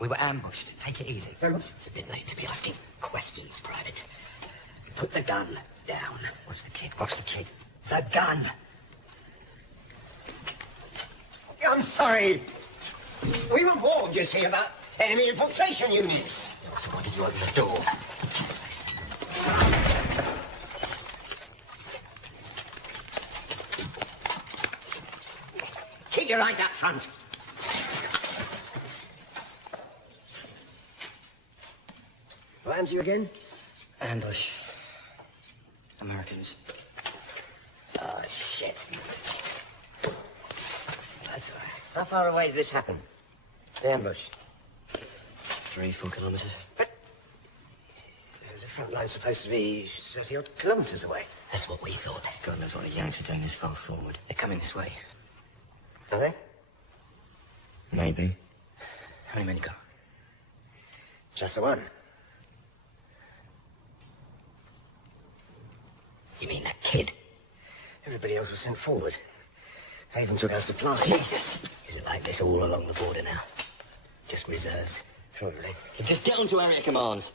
We were ambushed. Take it easy. Ambushed? It's a bit late to be asking questions, Private. Put the gun down. What's the kid? The gun. I'm sorry. We were warned, you see, about enemy infiltration units. So why did you open the door? Keep your eyes up front. What happened to you again? Ambush. Americans. Oh, shit. That's all right. How far away did this happen? The ambush? 3-4 kilometers. But the front line's supposed to be 30-odd kilometers away. That's what we thought. God knows what the Yanks are doing this far forward. They're coming this way. Are they? Maybe. How many men you got? Just the one. You mean that kid? Everybody else was sent forward. I even took our supplies. Jesus! Is it like this all along the border now? Just reserves? Probably. Just get onto area commands.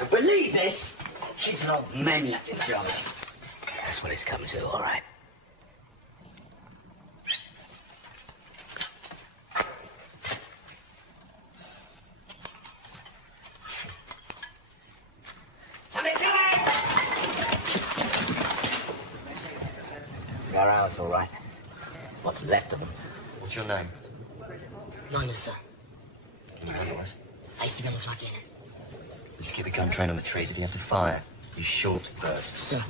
I believe this. Kids and old men left in trouble. That's what it's come to, all right. Our hours, all right. What's left of them? What's your name? Miners, sir. Can you handle us? I used to be on the flag in. You keep a gun trained on the trees if you have to fire. You short burst. Sir.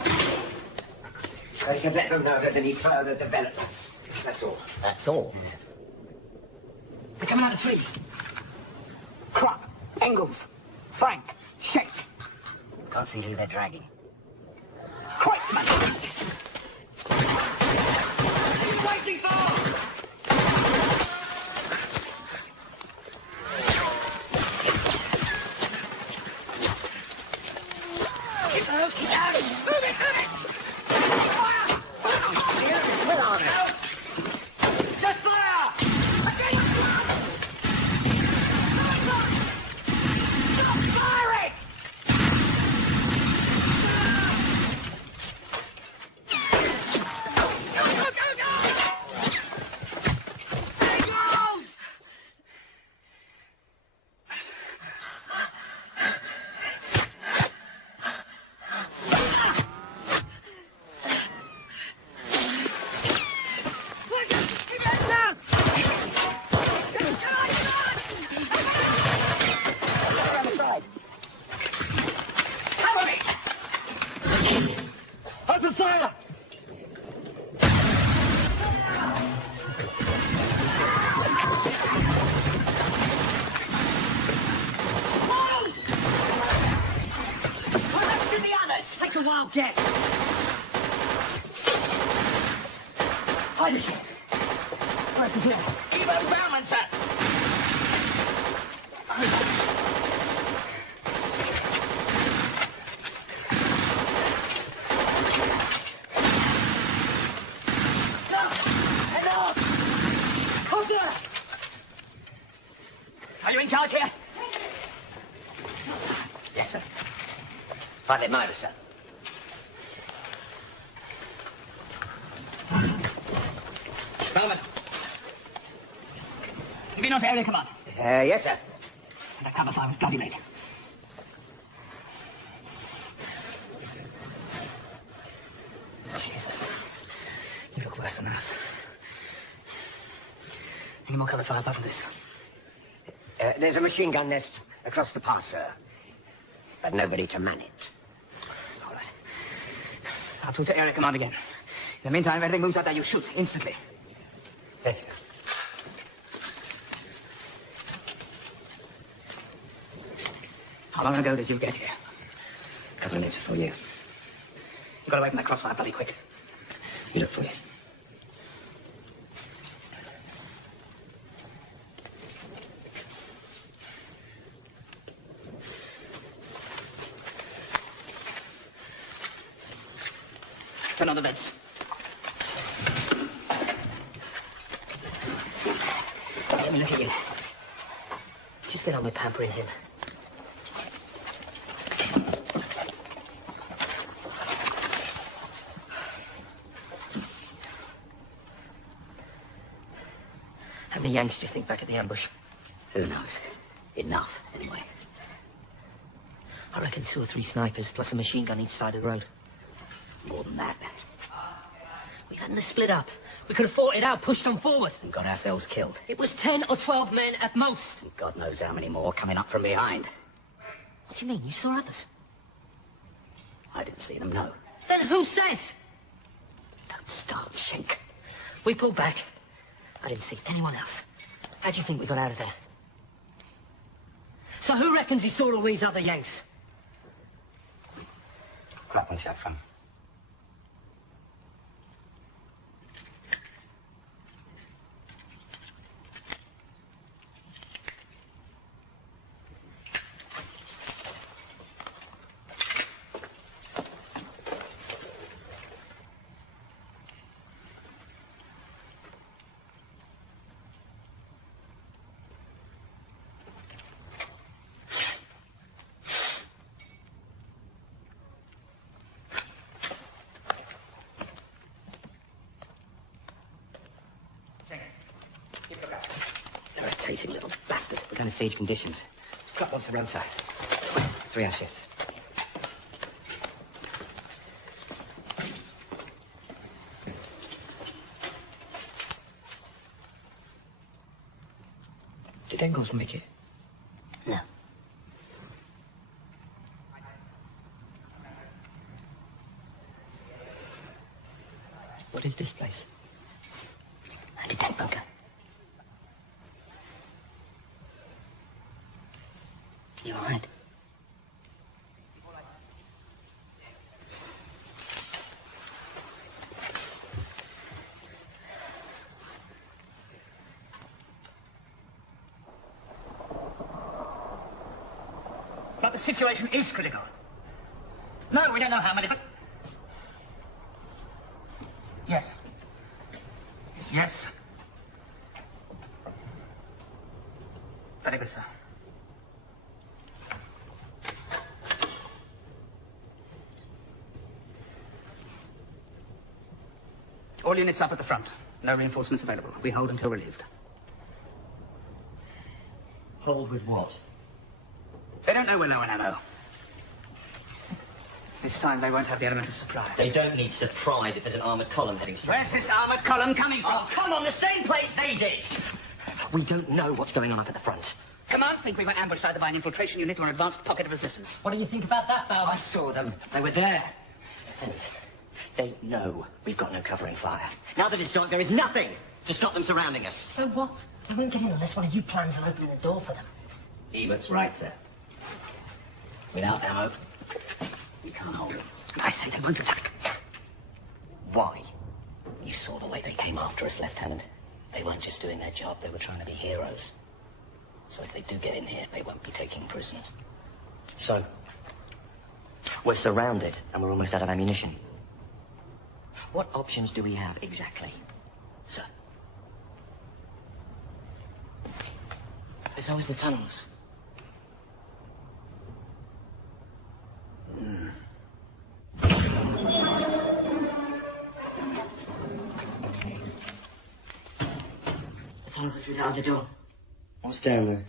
I should let them know there's any further developments. That's all. That's all? Yeah. They're coming out of trees. Krupp, Engels, Frank, Sheck. Can't see who they're dragging. Kreutzmann! Waiting for! Yes. Hide it. Where's his name? Evo Bowman, sir. Are you in charge here? Yes, sir. Private Myers, sir. Bowman. You been on to area command? Yes, sir. That cover fire was bloody late. Jesus. You look worse than us. Any more cover fire apart from this? There's a machine gun nest across the pass, sir. But nobody to man it. All right. I'll talk to area command again. In the meantime, if anything moves out there, you shoot instantly. Yes, sir. How long ago did you get here? A couple of minutes before you. You got away from that crossfire bloody quick. You look for you. Turn on the vents. Let's get on with pampering him. How many Yanks do you think back at the ambush? Who knows? Enough, anyway. I reckon 2 or 3 snipers, plus a machine gun each side of the road. More than that. We hadn't to split up. We could have fought it out, pushed on forward. And got ourselves killed. It was 10 or 12 men at most. And God knows how many more coming up from behind. What do you mean? You saw others? I didn't see them, no. Then who says? Don't start, Shink. We pulled back. I didn't see anyone else. How do you think we got out of there? So who reckons he saw all these other Yanks? Grappling shot from. Irritating little bastard. What kind of siege conditions? Club wants to run, sir. 3-hour shifts. Did Engels make it? No. What is this place? Anti-tank bunker. You all right? But the situation is critical. No, we don't know how many, but... Yes. Yes. Very good, sir. All units up at the front. No reinforcements available. We hold until relieved. Hold with what? They don't know we're low on ammo. This time they won't have the element of surprise. They don't need surprise if there's an armoured column heading straight. Where's this armoured column coming from? Oh, come on, the same place they did! We don't know what's going on up at the front. Command think we were ambushed either by an infiltration unit or an advanced pocket of resistance. What do you think about that, Bauer? I saw them. They were there. Lieutenant, they know we've got no covering fire. Now that it's dark, there is nothing to stop them surrounding us. So what? They won't get in unless one of you plans on opening the door for them. Ebert's right, sir. Without ammo, we can't hold them. I say they won't attack. Why? You saw the way they came after us, Lieutenant. They weren't just doing their job, they were trying to be heroes. So if they do get in here, they won't be taking prisoners. So, we're surrounded and we're almost out of ammunition. What options do we have exactly, sir? There's always the tunnels. The tunnels are through the other door. What's down there?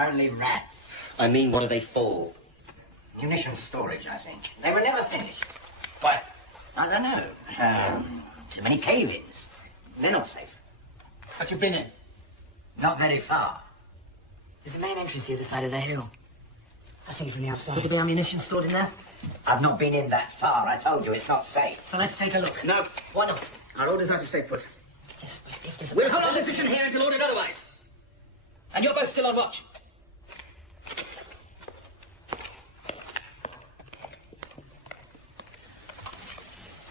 Only rats. I mean, what are they for? Munition storage, I think. They were never finished. Why? I don't know. Too many cave-ins. They're not safe. But you've been in. Not very far. There's a main entrance the other side of the hill. I see it from the outside. Could there be ammunition stored in there? I've not been in that far. I told you it's not safe. So let's take a look. No. Why not? Our orders are to stay put. Yes, but if there's a... We'll hold our position here until ordered otherwise. And you're both still on watch.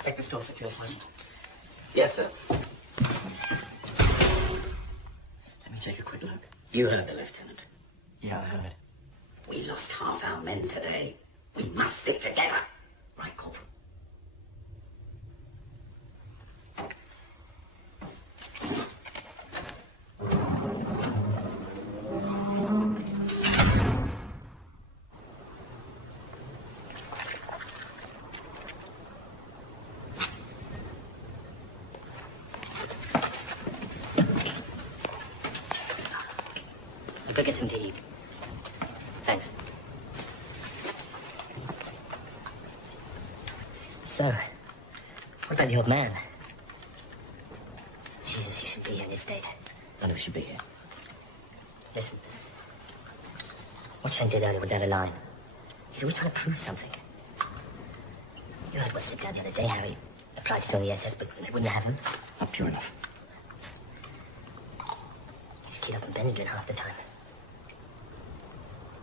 Make this door secure, Sergeant. Yes, sir. Let me take a quick look. You heard the lieutenant. Yeah, I heard. We lost half our men today. We must stick together. Right, Corporal? I'll go get some to eat. Thanks. So, what about the old man? Jesus, he shouldn't be here in his state. None of us should be here. Listen. What Shane did earlier was out of line. He's always trying to prove something. You heard what slipped down the other day, Harry. Applied to join the SS, but they wouldn't have him. Not pure enough. He's keyed up on Benjamin half the time.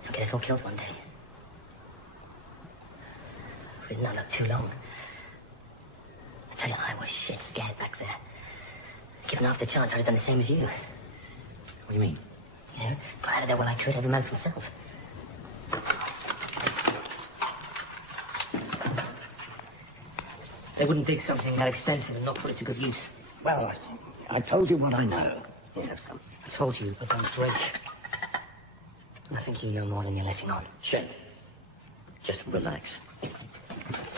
He'll get us all killed one day. We did not look too long. I tell you, I was shit scared back there. Given half the chance, I'd have done the same as you. What do you mean? You know, got out of there while I could, every man for himself. They wouldn't dig something that extensive and not put it to good use. Well, I told you what I know. You have some. I told you, but don't drink. I think you know more than you're letting on. Shane, just relax.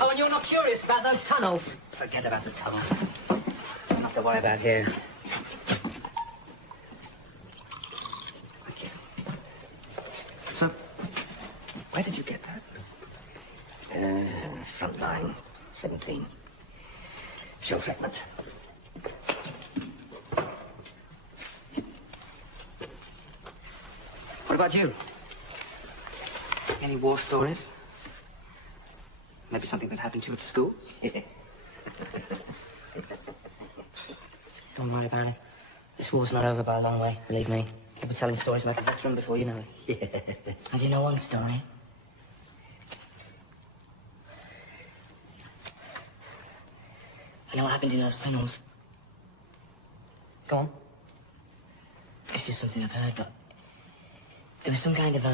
Oh, and you're not curious about those tunnels? Forget about the tunnels. Nothing to worry about here. So, where did you get that? Front line, 17. Shell fragment. What about you? Any war stories? Maybe something that happened to you at school? Don't worry about it. This war's not over by a long way, believe me. You'll be telling stories like a veteran before you know it. I do know one story. I know what happened in those tunnels. Go on. It's just something I've heard, but there was some kind of,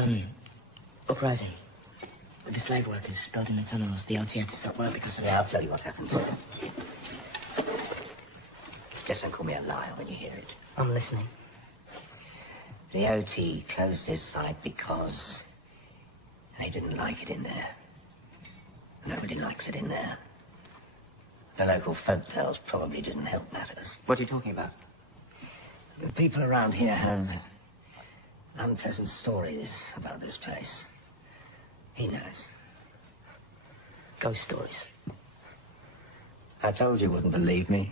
uprising. With the slave workers building the tunnels, the OT had to stop work because of Yeah, I'll tell you what happened. Just don't call me a liar when you hear it. I'm listening. The OT closed his site because they didn't like it in there. Nobody likes it in there. The local folk tales probably didn't help matters. What are you talking about? The people around here have unpleasant stories about this place. He knows. Ghost stories. I told you wouldn't believe me.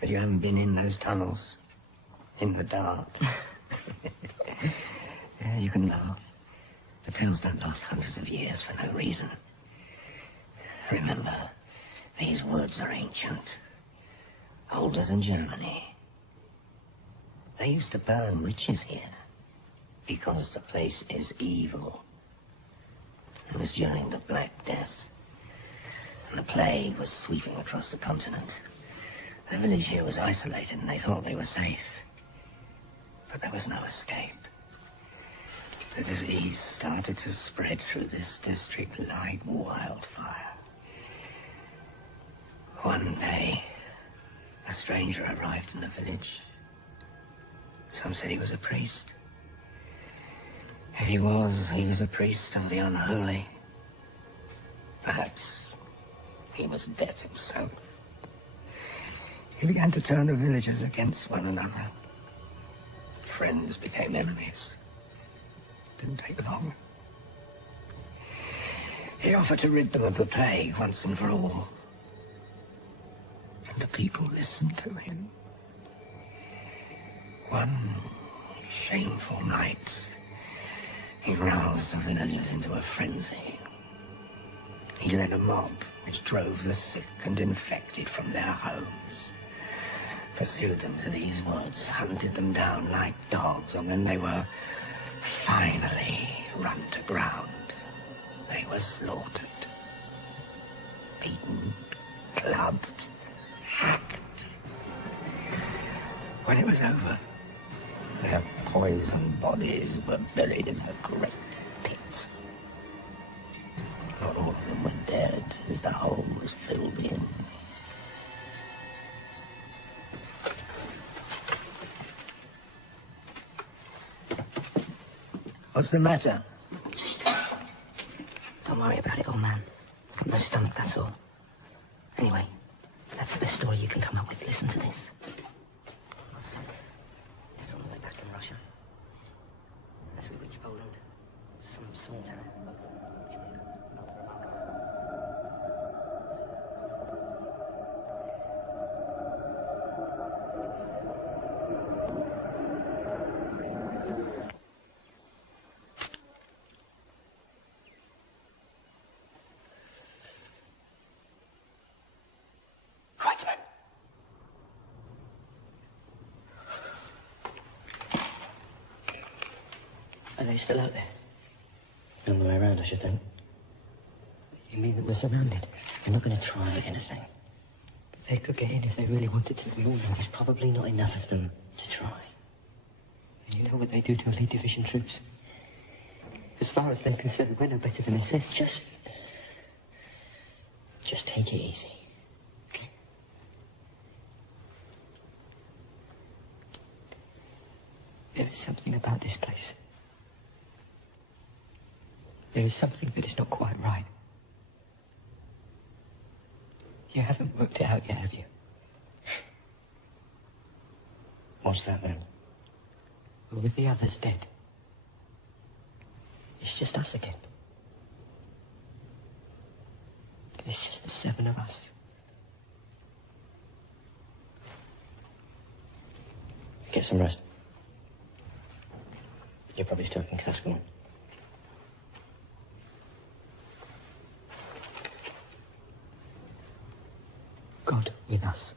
But you haven't been in those tunnels. In the dark. Yeah, you can laugh. The tales don't last hundreds of years for no reason. Remember, these woods are ancient. Older than Germany. They used to burn witches here. Because the place is evil. It was during the Black Death. And the plague was sweeping across the continent. The village here was isolated and they thought they were safe. But there was no escape. The disease started to spread through this district like wildfire. One day, a stranger arrived in the village. Some said he was a priest. If he was a priest of the unholy. Perhaps he was death himself. He began to turn the villagers against one another. Friends became enemies. Didn't take long. He offered to rid them of the plague once and for all. And the people listened to him. One shameful night, he roused the villagers into a frenzy. He led a mob which drove the sick and infected from their homes. Pursued them to these woods, hunted them down like dogs, and when they were finally run to ground, they were slaughtered. Beaten, clubbed, hacked. When it was over, their poisoned bodies were buried in a great pit. Not all of them were dead, as the hole was filled in. What's the matter? Don't worry about it, old man. I've got no stomach, that's all. Anyway, that's the best story you can come up with. Listen to this. It's on the way back in Russia. from Subtitle. Right, man. Are they still out there? On the way around, I should think. You mean that we're surrounded? They're not going to try anything. They could get in if they really wanted to. We all know There's probably not enough of them to try. And you know what they do to elite division troops? As far as they're concerned, we're no better than SS. Just take it easy. Okay? There is something about this place. There is something that is not quite right. You haven't worked it out yet, have you? What's that then? Well, with the others dead, it's just us again. It's just the 7 of us. Get some rest. You're probably still concussed, go on. God with us.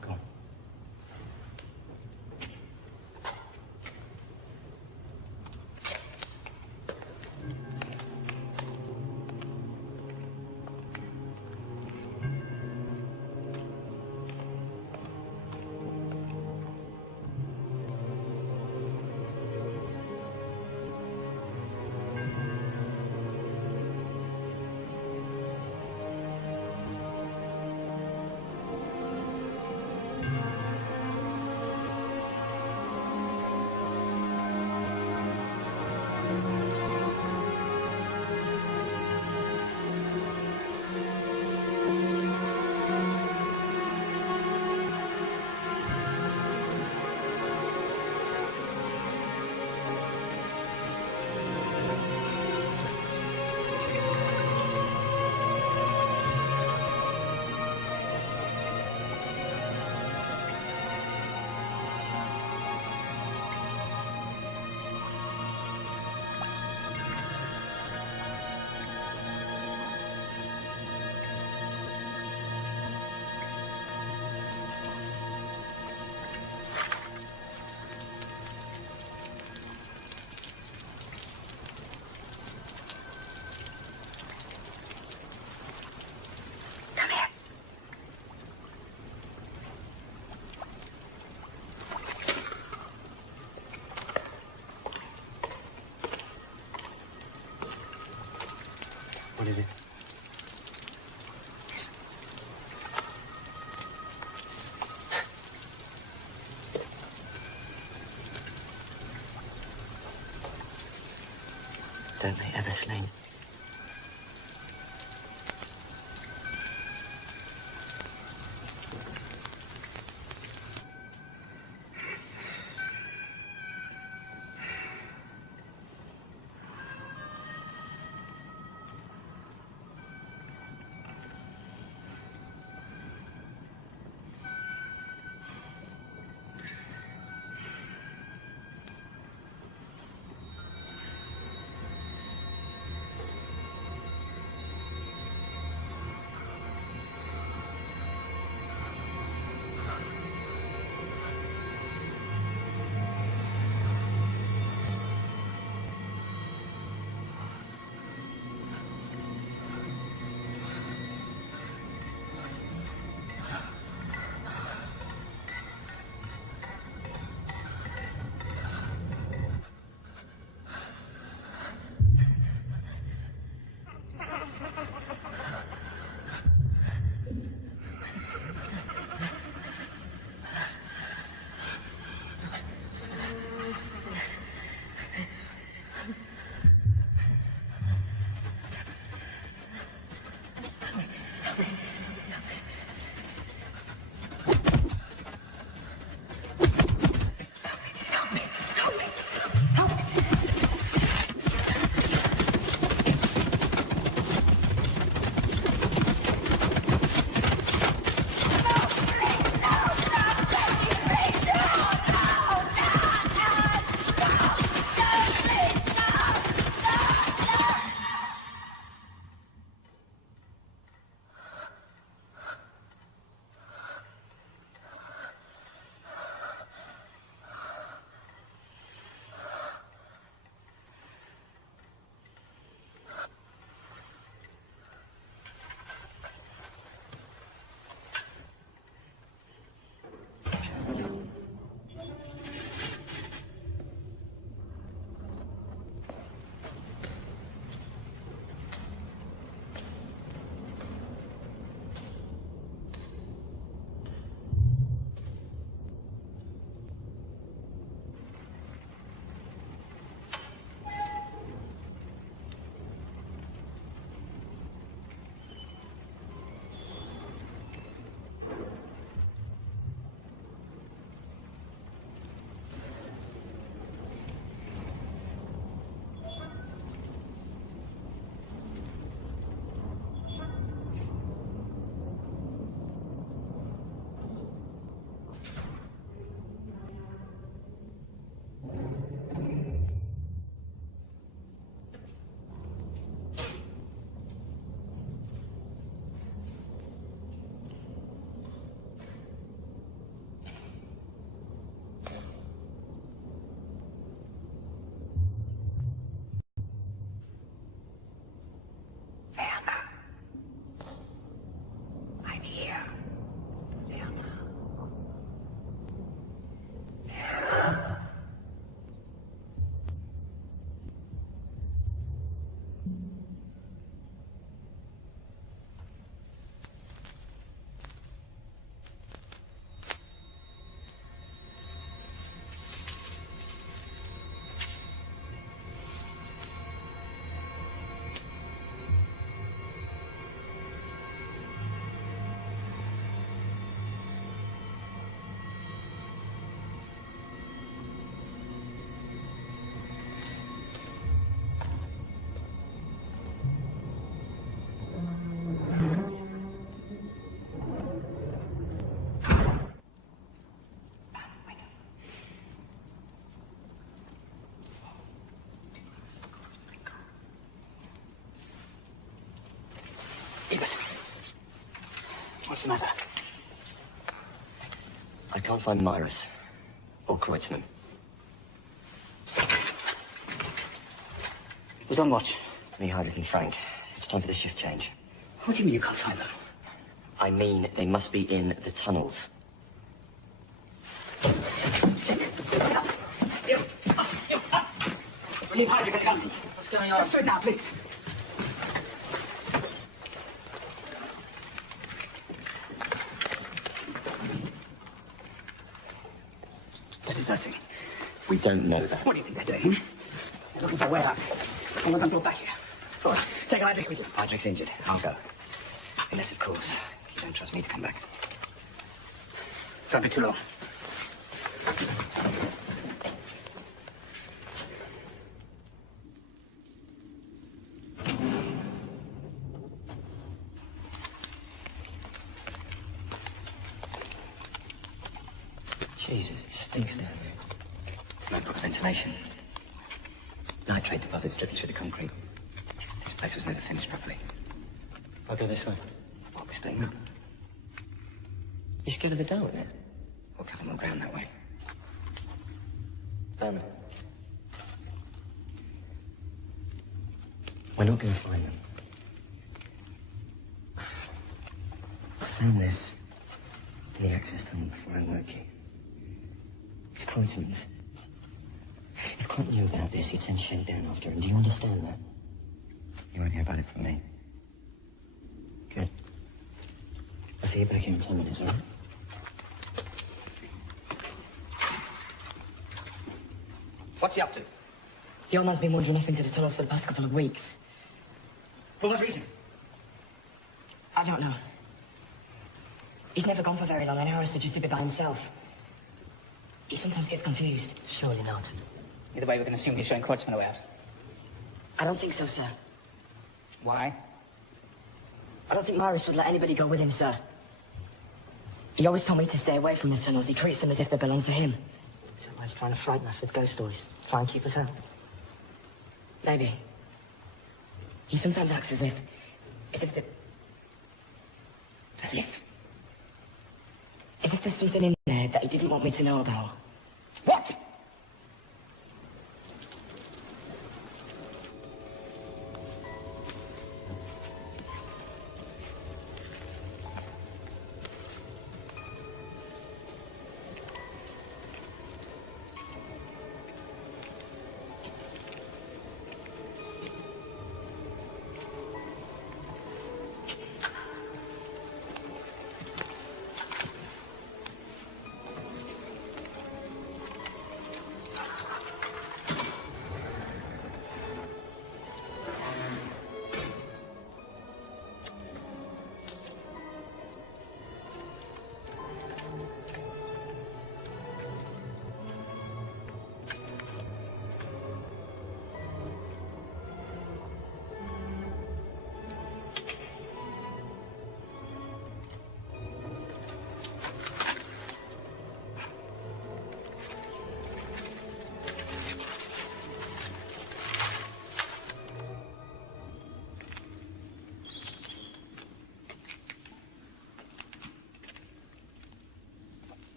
Go on. What is it? Don't they ever slain? the matter? I can't find Myris or Kreutzmann. Who's on watch? Me, Heinrich, and Frank. It's time for the shift change. What do you mean you can't find them? I mean, they must be in the tunnels. We need Heinrich and Frank. What's going on? Just straight now, please. They're deserting. We don't know that. What do you think they're doing? They're looking for a way out. And we're going to go back here. All right, take Heinrich with you. Heinrich's injured. I'll go. Unless, of course, you don't trust me to come back. Don't be too long. Jesus, it stinks down there. No proper ventilation. Nitrate deposits dripping through the concrete. This place was never finished properly. I'll go this way. What, we're splitting up? You scared of the dark there? We'll cover more ground that way. We're not going to find them. I found this in the access tunnel before I woke you. It's Kreutzmann's. If Kreutzmann knew about this, he'd send Shen down after him. Do you understand that? You won't hear about it from me. Good. I'll see you back here in 10 minutes, all right? What's he up to? The old man's been wandering off into the tunnels for the past couple of weeks. For what reason? I don't know. He's never gone for very long, and Harris suggested to be by himself. He sometimes gets confused. Surely not. Either way, we can assume he's showing Kreutzmann a way out. I don't think so, sir. Why? I don't think Myris would let anybody go with him, sir. He always told me to stay away from the tunnels. He treats them as if they belong to him. Someone's trying to frighten us with ghost stories. Try and keep us out. Maybe. He sometimes acts as if the... As if there's something in there that he didn't want me to know about. What?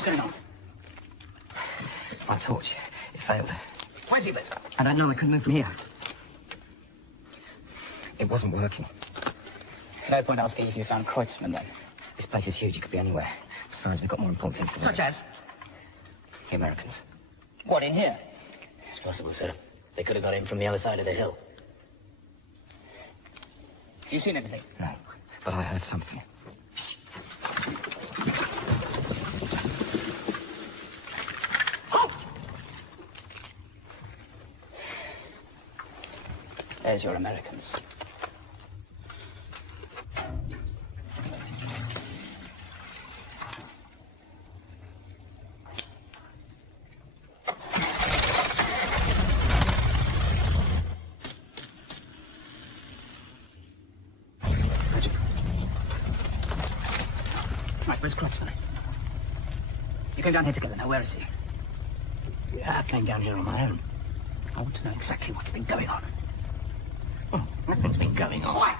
What's going on? My torch. It failed. Where's your bit? I don't know. I couldn't move from here. It wasn't working. No point asking if you found Kreutzmann then. This place is huge. It could be anywhere. Besides, we've got more important things to do. Such as? The Americans. What, in here? It's possible, sir. They could have got in from the other side of the hill. You seen anything? No, but I heard something. Halt! There's your Americans. Right, where's Kreutzmann? You came down here together. Now, where is he? Yeah, I came down here on my own. I want to know exactly what's been going on. Oh, nothing's been going on. Quiet!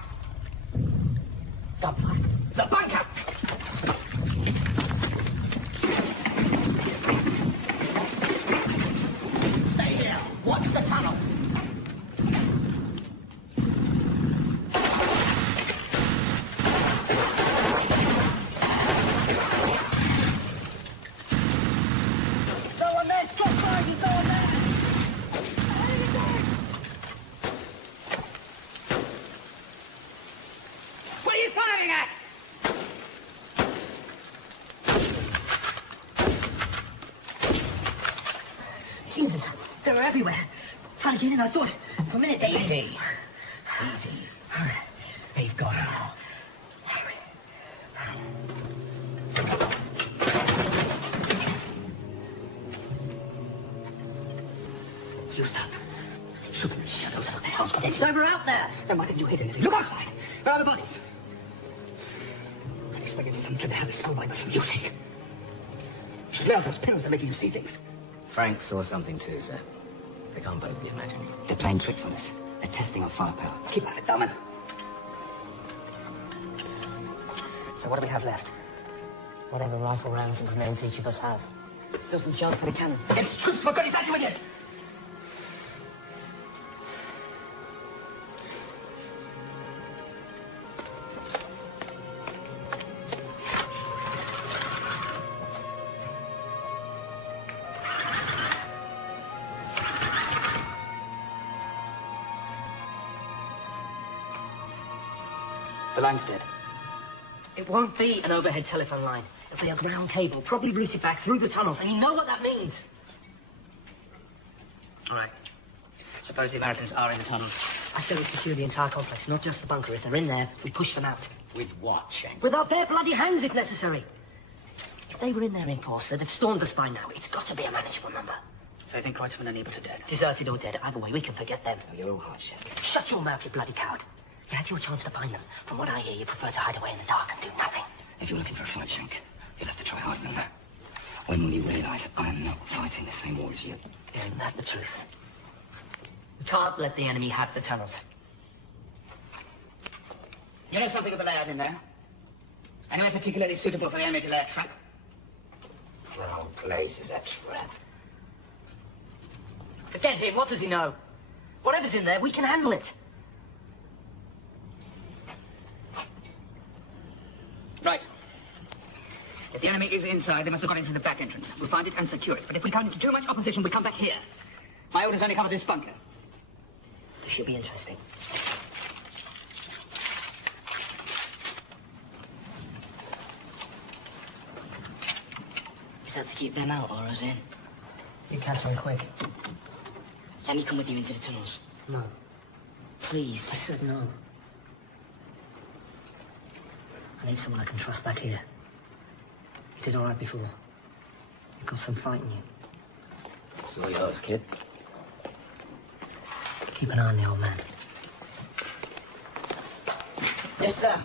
Gunfire. The bunker! Stay here. Watch the tunnels. No one there! Stop fire! There's no one there! What are you doing? What are you firing at? Jesus, they were everywhere. Trying to get in, I thought. For a minute, they... Easy. Easy. They've got her. Houston. Shoot them in the shadows. What the hell's going They were out there. Then why didn't you hit anything? Look outside. Where are the bodies? I'm expecting them to have a school Bible from music. You should lay off those pills that are making you see things. Frank saw something too, sir. They can't both be imagined. They're playing tricks on us. They're testing our firepower. Keep at it, Darman. So what do we have left? Whatever rifle rounds and grenades each of us have. Still some shells for the cannon. It's troops, for goodness sake, you idiot! The line's dead. It won't be an overhead telephone line. It'll be a ground cable, probably routed back through the tunnels, and you know what that means. All right. Suppose the Americans are in the tunnels. I say we secure the entire complex, not just the bunker. If they're in there, we push them out. With what, Shank? With our bare bloody hands, if necessary. If they were in there in force, they'd have stormed us by now. It's got to be a manageable number. So I think Kreutzmann and Ebert are dead. Deserted or dead, either way, we can forget them. Oh, you're all hot, Shef. Shut your mouth, you bloody coward. You had your chance to find them. From what I hear, you prefer to hide away in the dark and do nothing. If you're looking for a fight, Shank, you'll have to try harder than that. When will you realise I'm not fighting the same war as you? Isn't that the truth? We can't let the enemy have the tunnels. You know something of the layout in there? Anywhere particularly suitable for the enemy to lay a trap? The whole place is a trap. Forget him, what does he know? Whatever's in there, we can handle it. Right. If the enemy is inside, they must have gone in through the back entrance. We'll find it and secure it. But if we come into too much opposition, we come back here. My orders only cover this bunker. This should be interesting. Is that to keep them out or us in? You catch on quick. Let me come with you into the tunnels. No. Please. I said no. I need someone I can trust back here. You did all right before. You've got some fight in you. It's all yours, kid. Keep an eye on the old man. Yes, sir.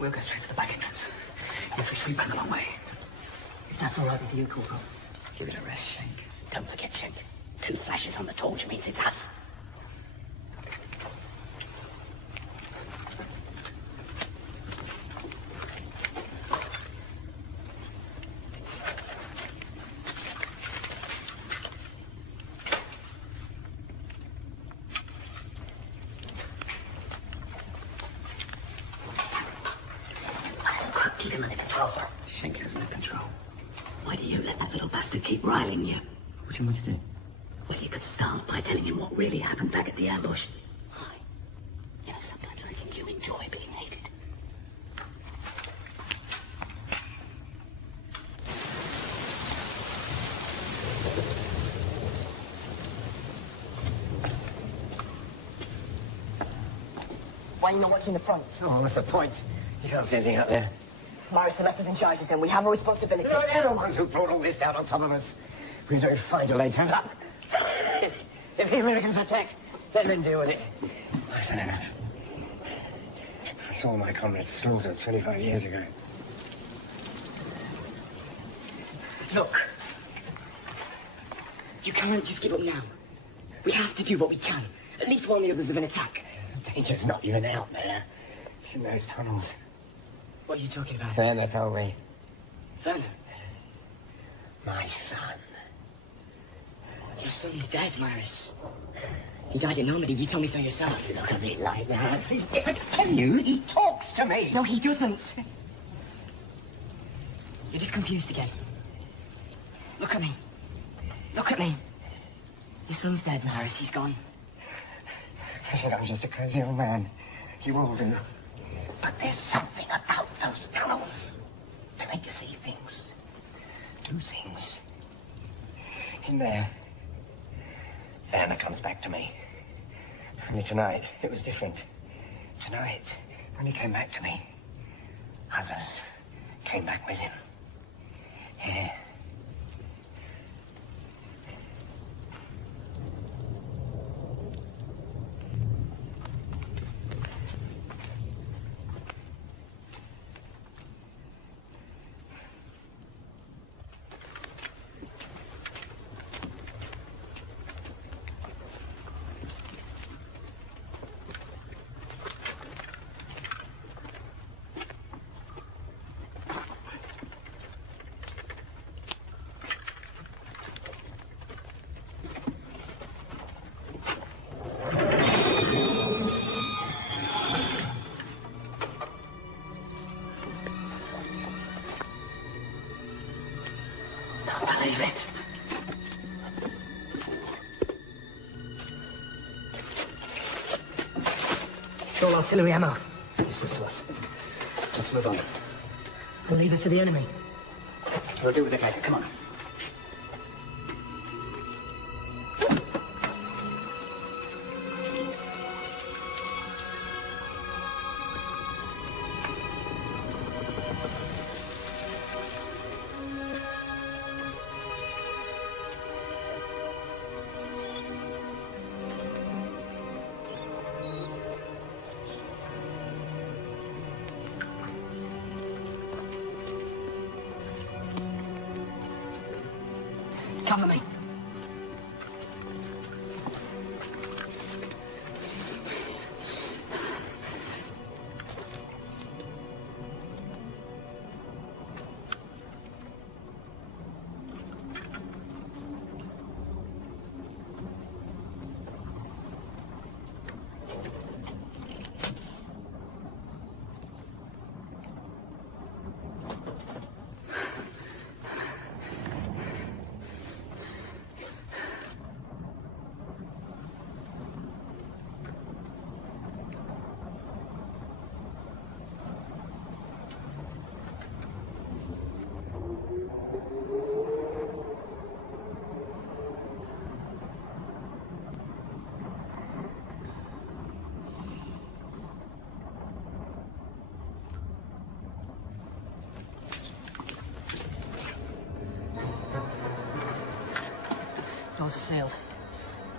We'll go straight to the back entrance. If we sweep back a long way. If that's all right with you, Corporal. Give it a rest, Shank. Don't forget, Shank. 2 flashes on the torch means it's us. Keep him under control. Shank has no control. Why do you let that little bastard keep riling you? What do you want me to do? Well, you could start by telling him what really happened back at the ambush. Why? You know, sometimes I think you enjoy being hated. Why are you not watching the front? Oh, what's the point? You can't see anything out there. Myra Sylvester's in charge of them. We have a responsibility. No, they're the ones who brought all this down on top of us. We don't find a late turns up. If the Americans attack, let them deal with it. I've done enough. I saw my comrades slaughtered 25 years ago. Look. You can't just give up now. We have to do what we can. At least warn the others of an attack. The danger's not even out there. It's in those tunnels. What are you talking about? Werner told me. Werner? My son. Your son is dead, Maris. He died in Normandy. You told me so yourself. Look at me like that. He didn't tell you. He talks to me. No, he doesn't. You're just confused again. Look at me. Look at me. Your son's dead, Maris. He's gone. I think I'm just a crazy old man. You all do. But there's something about those tunnels to make you see things. Do things. In there. Anna comes back to me. Only tonight, it was different. Tonight, when he came back to me, others came back with him. Yeah. Believe it. It's all artillery ammo. Listen to us. Let's move on. We'll leave it for the enemy. We'll deal with it later. Come on. Cover me. Doors are sealed.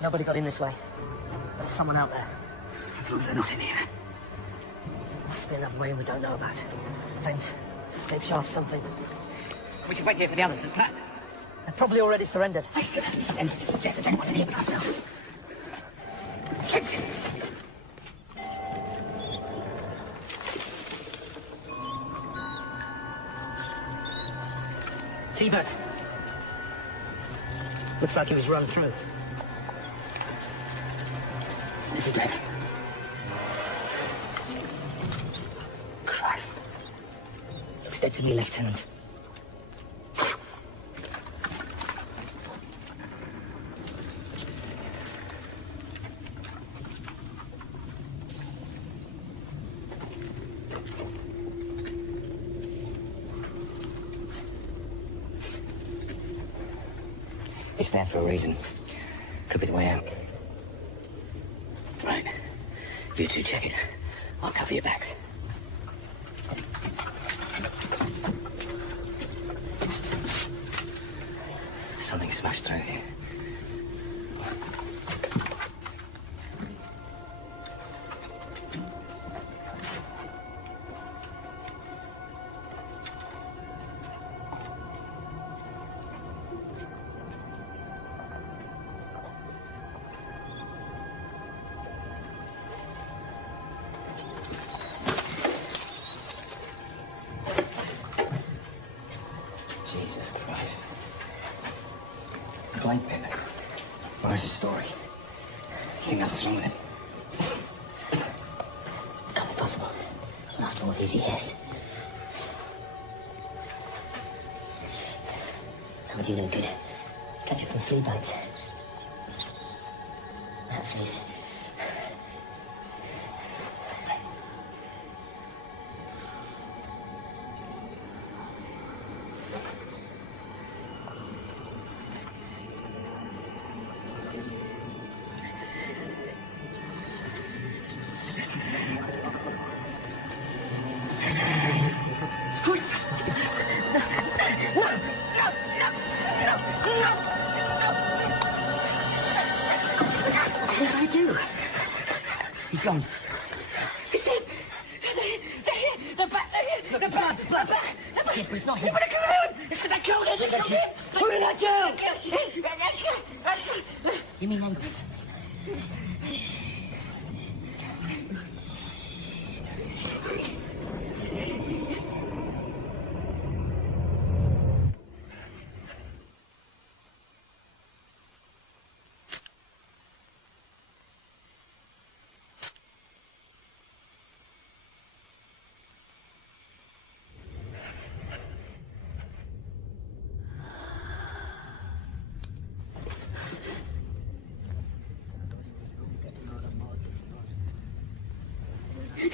Nobody got in this way. There's someone out there. As long as they're not in here. Must be another way we don't know about. Vent, escape shaft, something. We should wait here for the others as planned. They're probably already surrendered. I still haven't seen anything to suggest there's anyone in here but ourselves. T-Bert. Looks like he was run through. Is he dead? Christ. Looks dead to me, Lieutenant. It's there for a reason. Could be the way out. Right. You two check it. I'll cover your backs. Something smashed through here. Jesus Christ. A blind pit. Where's his story? You think that's what's wrong with him? Can't be possible. Not after all these years. How would you know good? Catch up from flea bites. That face. He's gone. He's dead. They're back. Look, the blood. Yes, but it's not him. But it killed him. It's that killed him. Who did that kill? You mean Andres?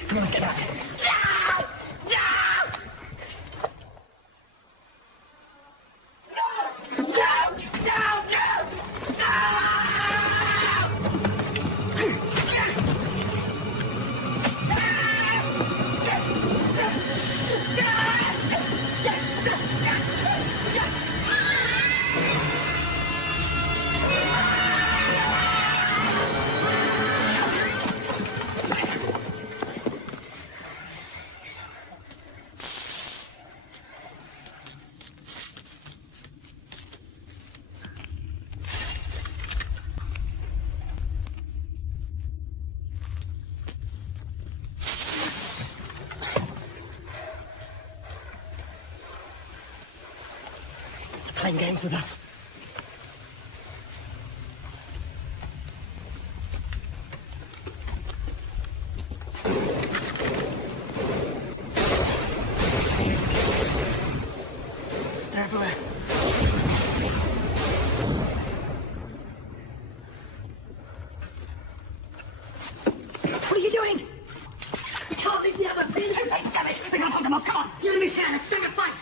Come on, let's get back. Playing games with us. They're everywhere. What are you doing? We can't leave the other. Damn it! We're gonna hold them off. Come on. The enemy's here. Let's stand and fight.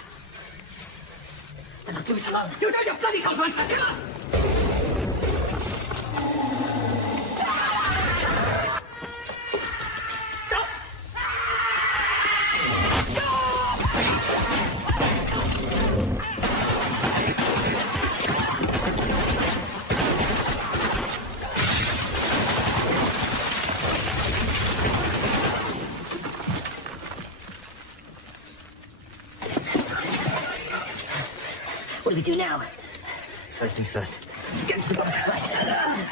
Then I'll do it alone. You don't your bloody conference. Come on. Stop. do we do now? First things first. Get into the boat. Right.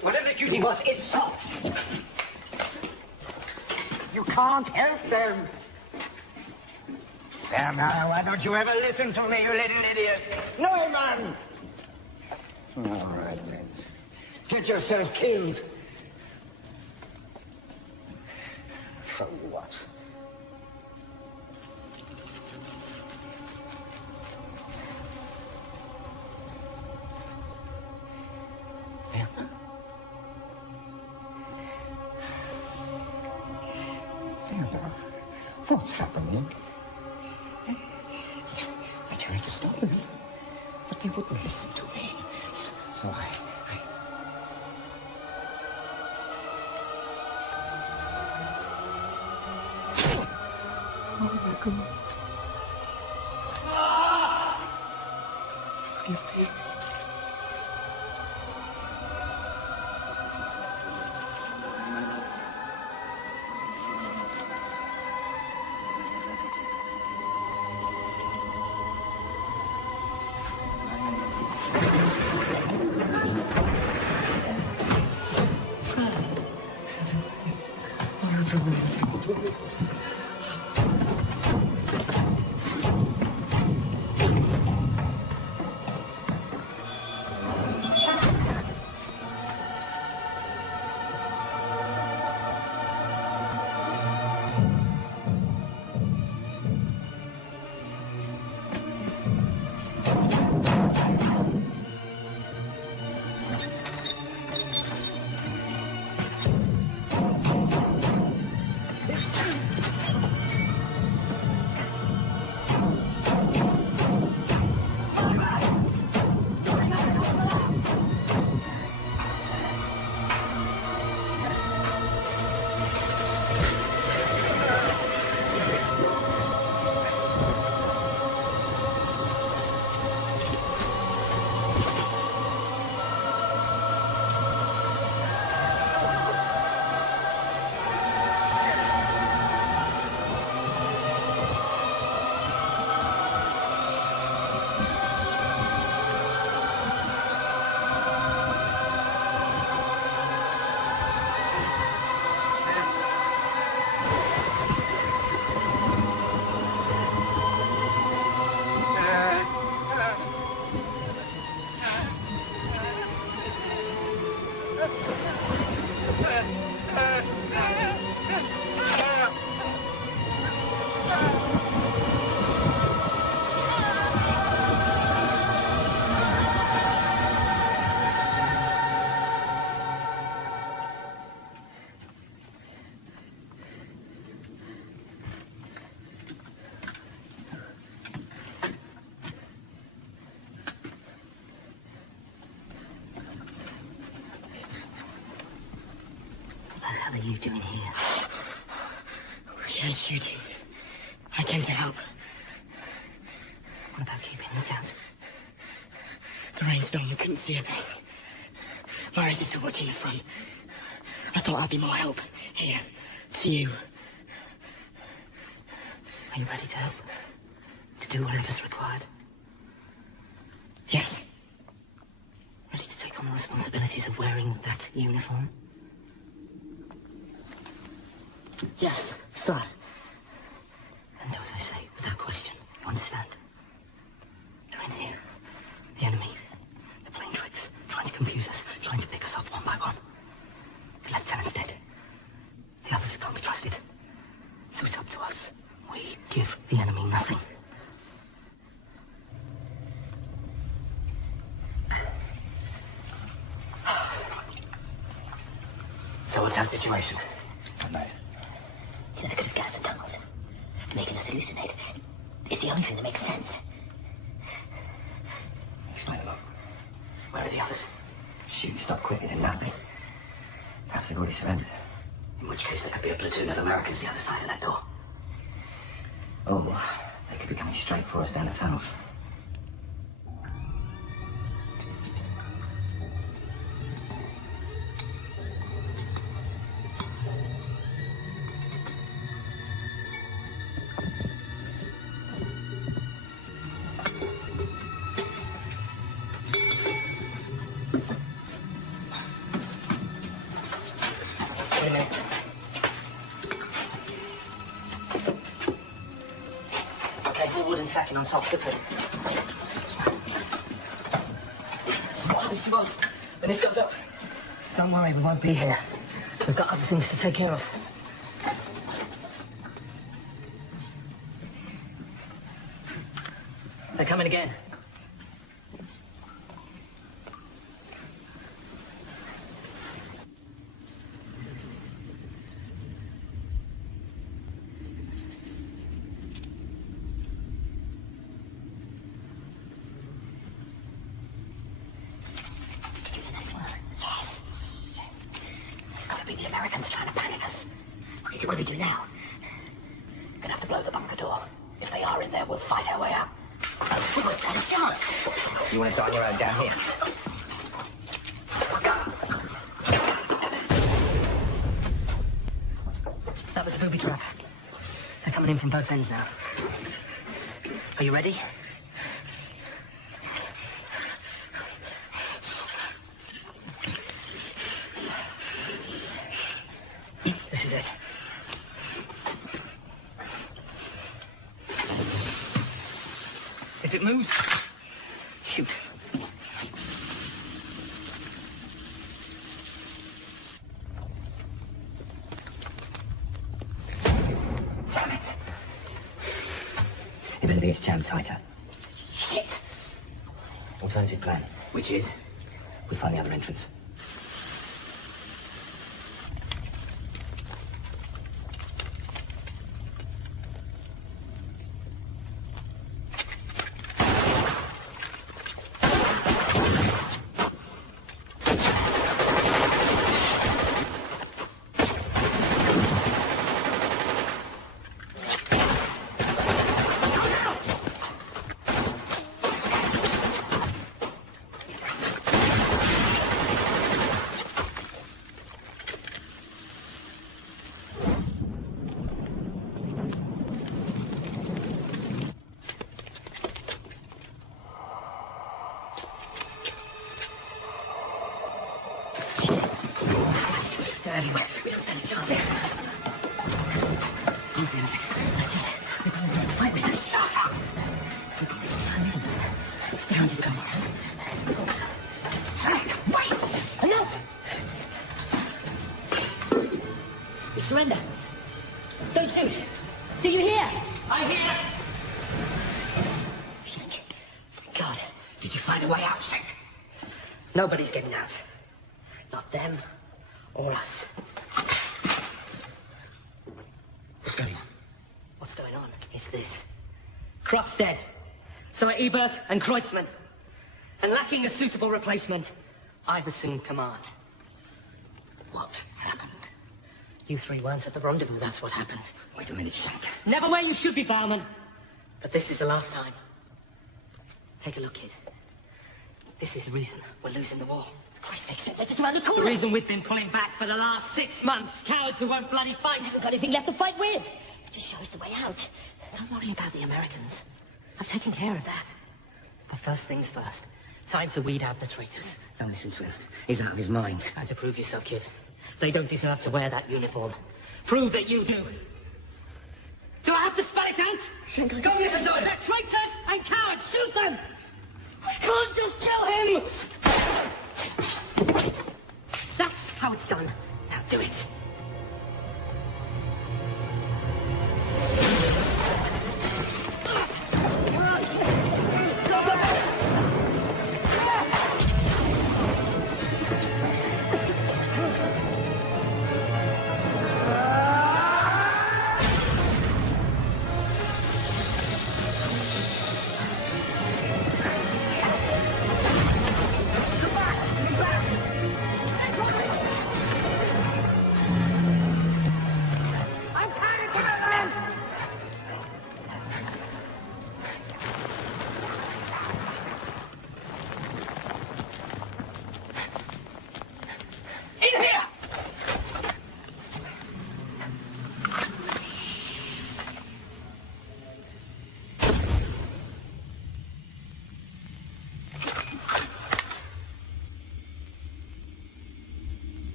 Whatever Judy was, it stopped. You can't help them. There now, why don't you ever listen to me, you little idiot? No, man! All right, then. Get yourself killed. For what? What's happening? I tried to stop them, but they wouldn't listen to me. So I... Oh, my God. How do you feel? What are you doing here? We can't shoot you. I came to help. What about keeping lookout? The rainstorm, we couldn't see a thing. Myra's is still watching the front. I thought I'd be more help. Here, to you. Are you ready to help? To do Olympus required? Yes. Ready to take on the responsibilities of wearing that uniform? Yes, sir. And as I say, without question, you understand? They're in here. The enemy. They're playing tricks, trying to confuse us, trying to pick us off one by one. The lieutenant's dead. The others can't be trusted. So it's up to us. We give the enemy nothing. So what's our situation? Good night. You know, they could have gassed the tunnels, making us hallucinate. It's the only thing that makes sense. Explain it up. Where are the others? Shoot, stop quicker than nothing. Perhaps they've already surrendered. In which case there could be a platoon of Americans the other side of that door. Oh, they could be coming straight for us down the tunnels. Wait a minute. Okay, the wooden sacking on top. Good for you. What happens to us when this goes up? Don't worry, we won't be here. We've got other things to take care of. They're coming again. Did you hear that as well? Yes. It's got to be the Americans trying to panic us. What do we do now? Gonna have to blow the bunker door. If they are in there, we'll fight our way out. We must stand a chance. You want to die on your own down here? That was a booby trap. They're coming in from both ends now. Are you ready? This is it. If it moves, shoot. Damn it. You better be jammed tighter. Shit. Alternative plan. Which is? We find the other entrance. They're everywhere. We don't stand a chance here. Don't say anything. That's it. We're going to fight with them. Shut up. It's time, isn't it? The hunt is going to wait! Enough! Surrender. Don't shoot. Do you hear? I hear. Thank God. Did you find a way out, Shank? Nobody's getting out. Not them or us. What's going on? What's going on is this. Krupp's dead. So are Ebert and Kreutzmann. And lacking a suitable replacement, I've assumed command. What happened? You three weren't at the rendezvous, that's what happened. Wait a minute, Shank. Never where you should be, Bauman. But this is the last time. Take a look, kid. This is the reason we're losing the war. Christ's sake, they're just around the The corner. reason we've been pulling back for the last 6 months. Cowards who won't bloody fight. We haven't got anything left to fight with. Just show us the way out. Don't worry about the Americans. I've taken care of that. But first things first. Time to weed out the traitors. Don't listen to him. He's out of his mind. Time to prove yourself, kid. They don't deserve to wear that uniform. Prove that you do. Do I have to spell it out? Schenker, Go listen to it! They're traitors and cowards! Shoot them! I can't just kill him! That's how it's done. Now do it.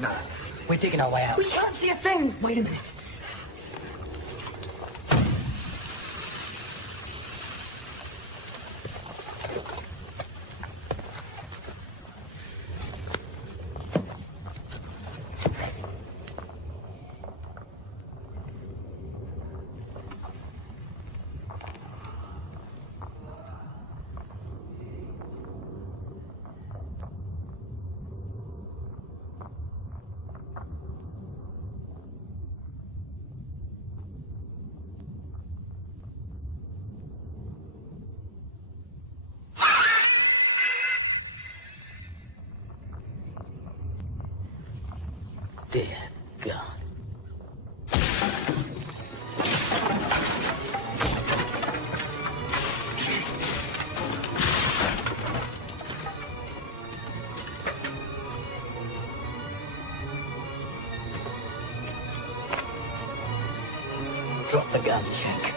No, we're digging our way out. We can't see a thing. Wait a minute. Dear God. Drop the gun, Shank.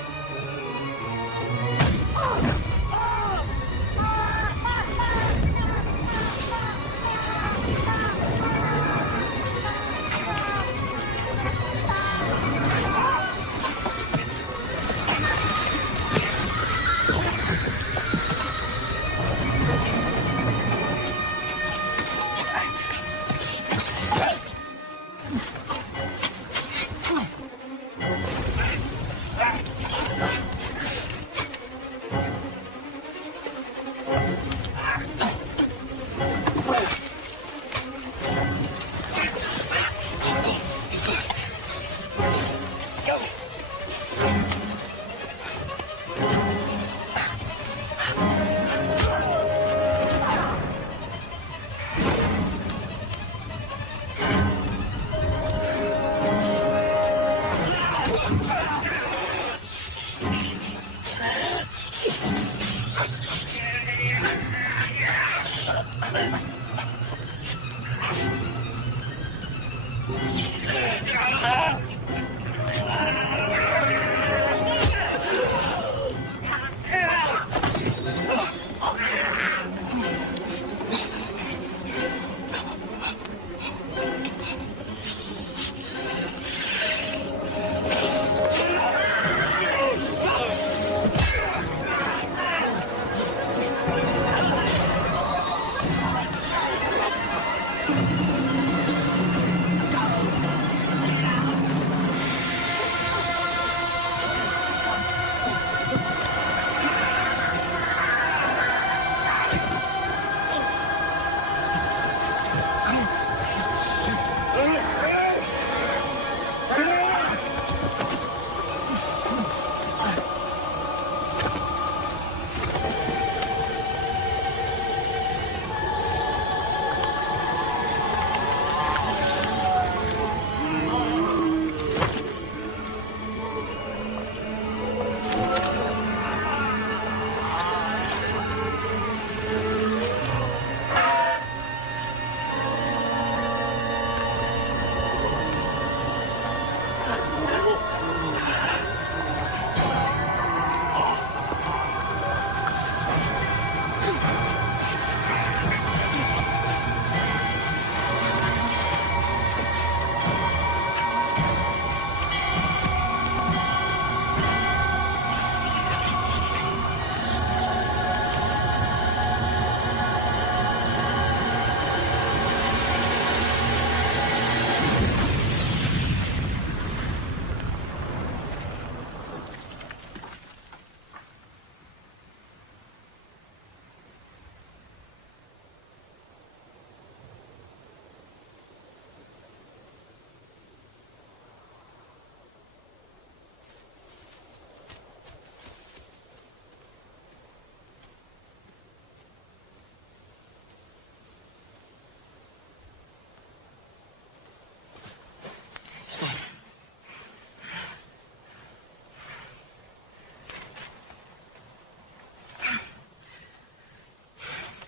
Stay.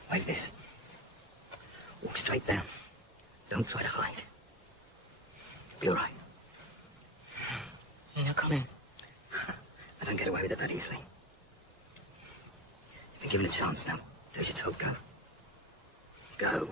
Like this. Walk straight down. Don't try to hide. Be all right. You're not coming. I don't get away with it that easily. You've been given a chance now. Do as you're told. Go. Go.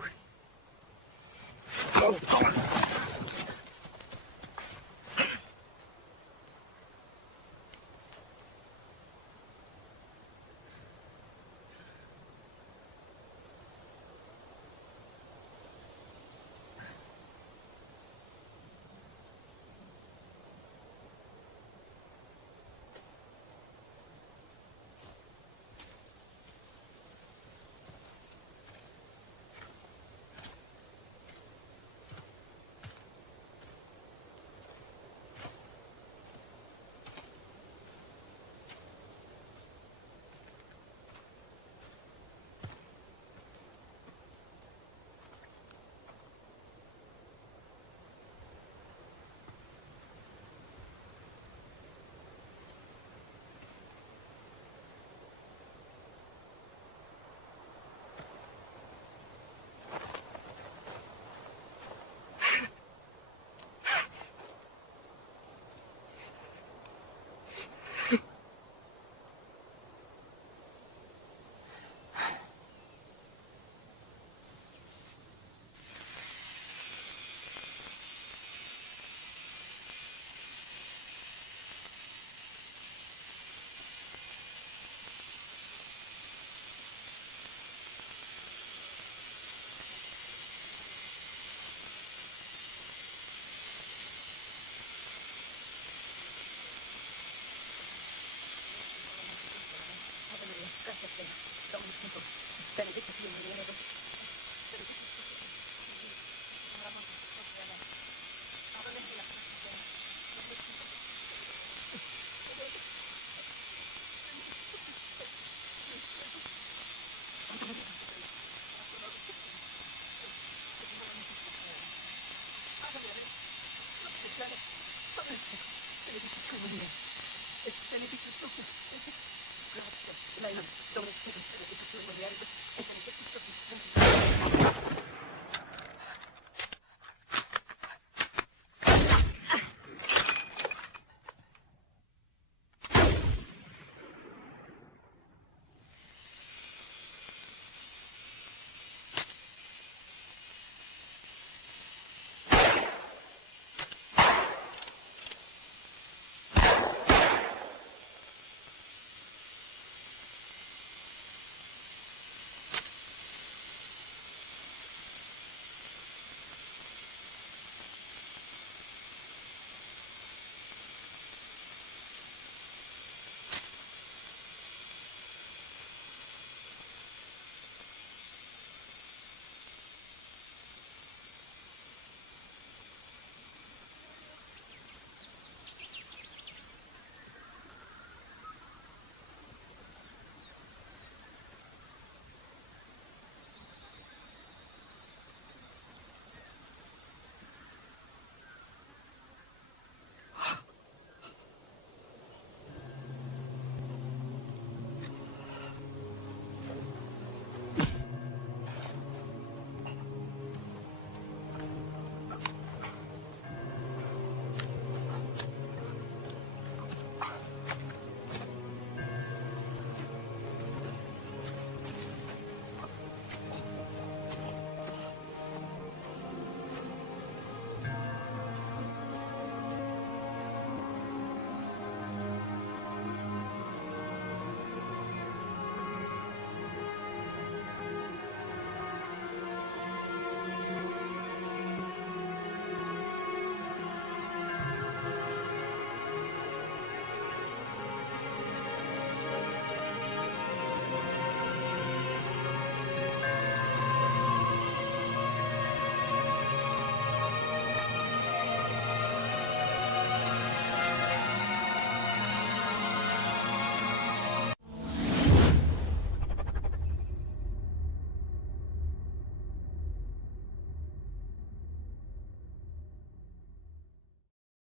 Grazie.